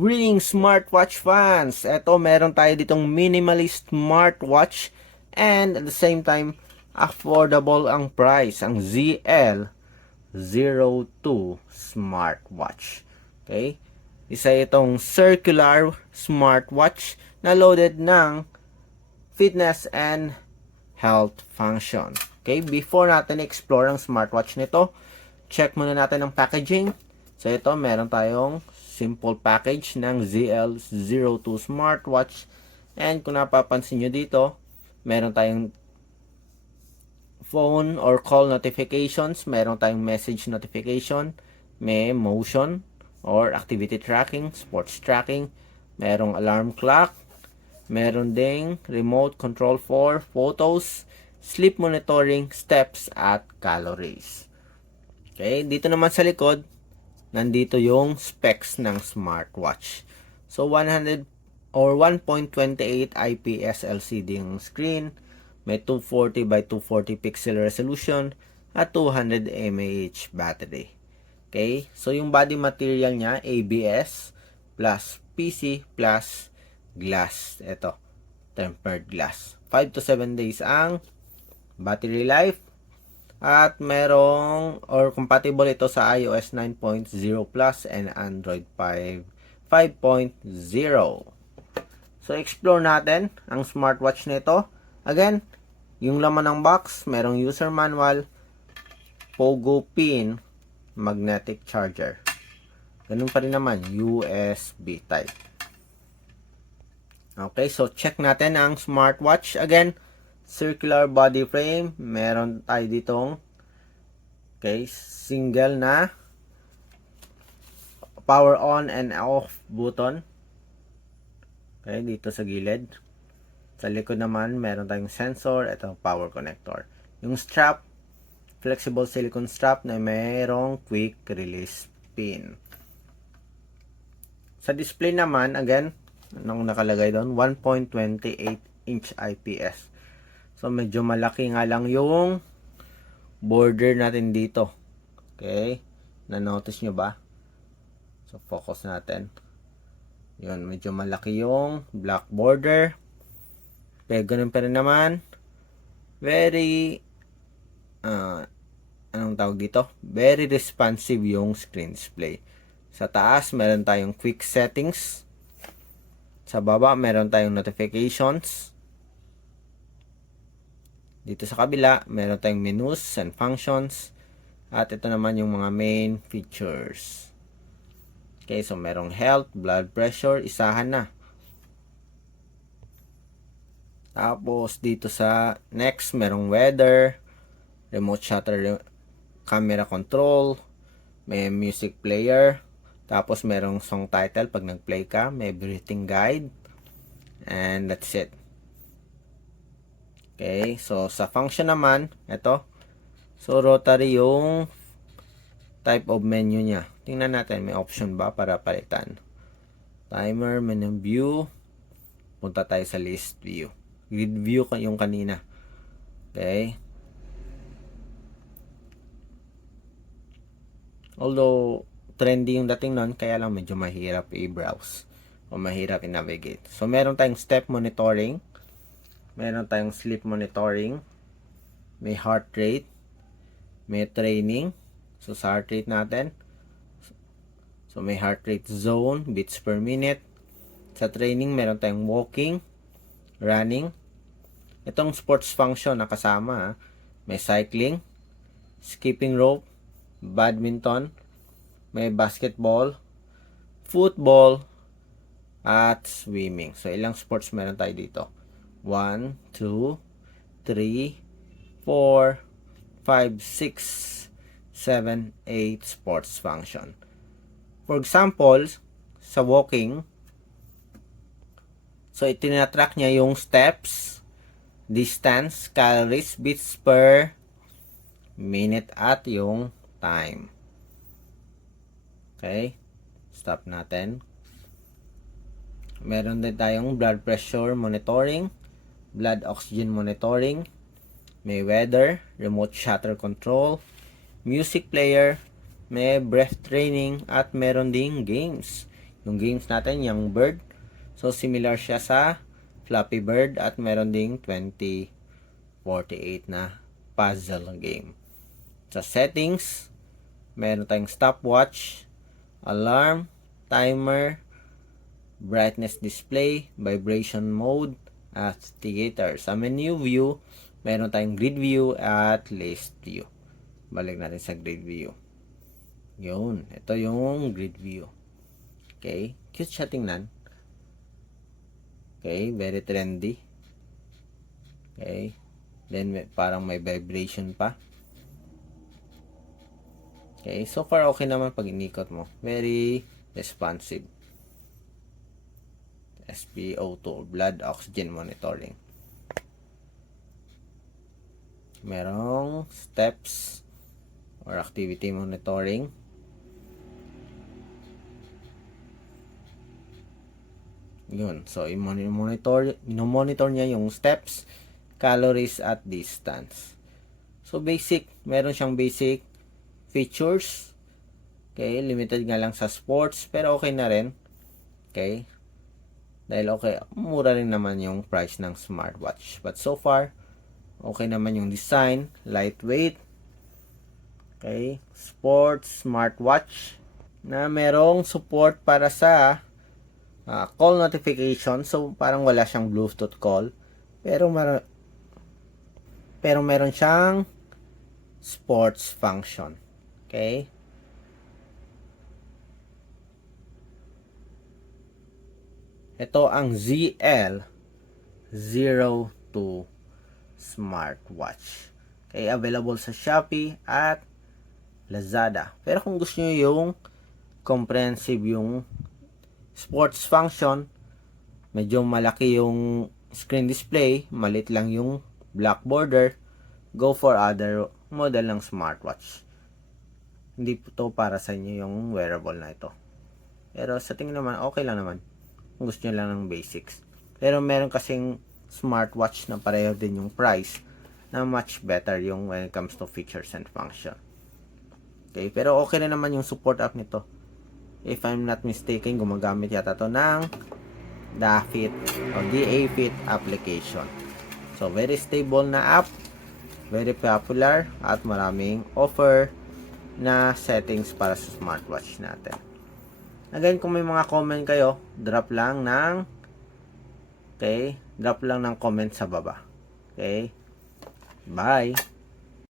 Greetings smartwatch fans! Ito meron tayo ditong minimalist smartwatch and at the same time affordable ang price, ang ZL02 smartwatch. Okay? Isa itong circular smartwatch na loaded ng fitness and health function. Okay, before natin explore ang smartwatch nito, check muna natin ang packaging. So ito, meron tayong simple package ng ZL02 smartwatch. And kung napapansin nyo dito, meron tayong phone or call notifications, meron tayong message notification, may motion or activity tracking, sports tracking, merong alarm clock, meron ding remote control for photos, sleep monitoring, steps, at calories. Okay, dito naman sa likod, nandito yung specs ng smartwatch. So 100 or 1.28 IPS LCD yung screen, may 240 by 240 pixel resolution at 200 mAh battery. Okay? So yung body material niya ABS plus PC plus glass. Ito, tempered glass. 5 to 7 days ang battery life at merong or compatible ito sa iOS 9.0 Plus and Android 5 5.0. So explore natin ang smartwatch nito. Again, yung laman ng box, merong user manual, Pogo pin, magnetic charger. Ganun pa rin naman, USB type. Okay, so check natin ang smartwatch. Again, circular body frame. Meron tayo ditong okay, single na power on and off button. Okay, dito sa gilid. Sa likod naman, meron tayong sensor. Ito, power connector. Yung strap, flexible silicone strap na mayroong quick release pin. Sa display naman, again, anong nakalagay doon? 1.28 inch IPS. So, medyo malaki nga lang yung border natin dito. Okay? Na-notice nyo ba? So, focus natin. Yun, medyo malaki yung black border. Pero ganun pa rin naman. Very, uh, anong tawag dito? Very responsive yung screen display. Sa taas, meron tayong quick settings. Sa baba, meron tayong notifications. Dito sa kabila, meron tayong menus and functions. At ito naman yung mga main features. Okay, so merong health, blood pressure, isahan na. Tapos dito sa next, merong weather, remote shutter camera control, may music player, tapos merong song title pag nag-play ka, may breathing guide, and that's it. Okay, so sa function naman, ito, so rotary yung type of menu niya. Tingnan natin, may option ba para palitan. Timer, menu view, punta tayo sa list view. Grid view yung kanina. Okay. Although, trendy yung dating nun, kaya lang medyo mahirap i-browse o mahirap i-navigate. So, meron tayong step monitoring. Meron tayong sleep monitoring. May heart rate. May training. So, sa heart rate natin. So, may heart rate zone, beats per minute. Sa training, meron tayong walking, running. Itong sports function na kasama, ha? may cycling, skipping rope, badminton, may basketball, football, at swimming. So, ilang sports meron tayo dito? 1, 2, 3, 4, 5, 6, 7, 8 sports function. For example, sa walking, so itinatrack niya yung steps, distance, calories, beats per minute at yung time. Okay? Stop natin. Meron din tayong blood pressure monitoring, blood oxygen monitoring, may weather, remote shutter control, music player, may breath training, at meron ding games. yung games natin, yung bird. So, similar siya sa Flappy Bird at meron ding 2048 na puzzle game. Sa settings, meron tayong stopwatch, alarm, timer, brightness display, vibration mode, at theater. Sa menu view, meron tayong grid view at list view. Balik natin sa grid view. Yun. Ito yung grid view. Okay. Cute siya tingnan. Okay. Very trendy. Okay. Then, may, parang may vibration pa. Okay. So far, okay naman pag inikot mo. Very responsive. SpO2, blood oxygen monitoring. Merong steps or activity monitoring. Yun. So, i-monitor, monitor niya yung steps, calories, at distance. So, basic. Meron siyang basic features. Okay. Limited nga lang sa sports. Pero okay na rin. Okay. Dahil okay, mura rin naman yung price ng smartwatch. But so far, okay naman yung design, lightweight. Okay, sports smartwatch na merong support para sa ah, call notification. So parang wala siyang Bluetooth call, pero mer pero meron siyang sports function. Okay? Ito ang ZL02 smartwatch. Okay, available sa Shopee at Lazada. Pero kung gusto niyo yung comprehensive yung sports function, medyo malaki yung screen display, malit lang yung black border, go for other model ng smartwatch. Hindi po to para sa inyo yung wearable na ito. Pero sa tingin naman, okay lang naman kung gusto nyo lang ng basics. Pero meron kasing smartwatch na pareho din yung price na much better yung when it comes to features and function. Okay, pero okay na naman yung support app nito. If I'm not mistaken, gumagamit yata to ng DAFIT o DAFIT application. So, very stable na app, very popular, at maraming offer na settings para sa smartwatch natin. Again, kung may mga comment kayo, drop lang ng okay, drop lang ng comment sa baba. Okay? Bye!